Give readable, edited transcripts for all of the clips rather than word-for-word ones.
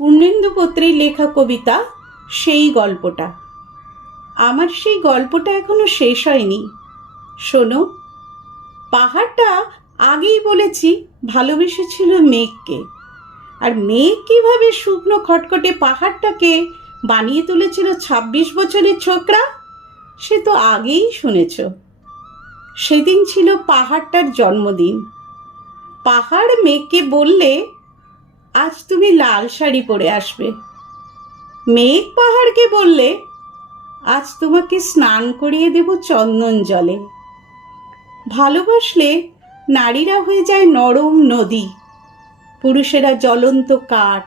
পূর্ণেন্দু পত্রের লেখা কবিতা সেই গল্পটা। আমার সেই গল্পটা এখনো শেষ হয়নি। শোনো, পাহাড়টা আগেই বলেছি ভালোবেসেছিল মেঘকে, আর মেঘ কিভাবে শুকনো খটখটে পাহাড়টাকে বানিয়ে তুলেছিল ২৬ বছরের ছোকরা, সে তো আগেই শুনেছ। সেদিন ছিল পাহাড়টার জন্মদিন। পাহাড় মেঘকে বললে, আজ তুমি লাল শাড়ি পরে আসবে। মেঘ পাহাড়কে বললে, আজ তোমাকে স্নান করিয়ে দেব চন্দন জলে। ভালোবাসলে নারীরা হয়ে যায় নরম নদী, পুরুষেরা জ্বলন্ত কাঠ।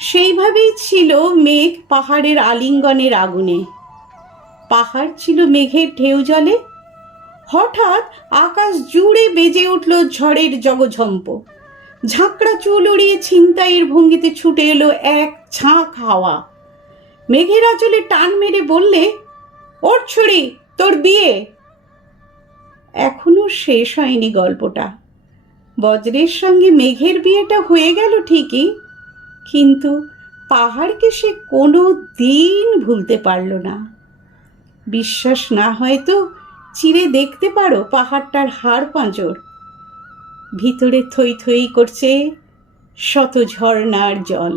সেইভাবেই ছিল মেঘ পাহাড়ের আলিঙ্গনের আগুনে। পাহাড় ছিল মেঘের ঢেউ জলে। হঠাৎ আকাশ জুড়ে বেজে উঠল ঝড়ের জগঝম্প। ঝাঁকড়া চুল উড়িয়ে ছিনতাইয়ের ভঙ্গিতে ছুটে এলো এক ঝাঁক হাওয়া। মেঘের আঁচলে টান মেরে বললে, ওর ছুরি, তোর বিয়ে। এখনো শেষ হয়নি গল্পটা। বজ্রের সঙ্গে মেঘের বিয়েটা হয়ে গেল ঠিকই, কিন্তু পাহাড়কে সে কোনো দিন ভুলতে পারল না। বিশ্বাস না হয় তো চিরে দেখতে পারো পাহাড়টার হাড় পাঁজর। ভিতরে থই থই করছে শত ঝর্ণার জল।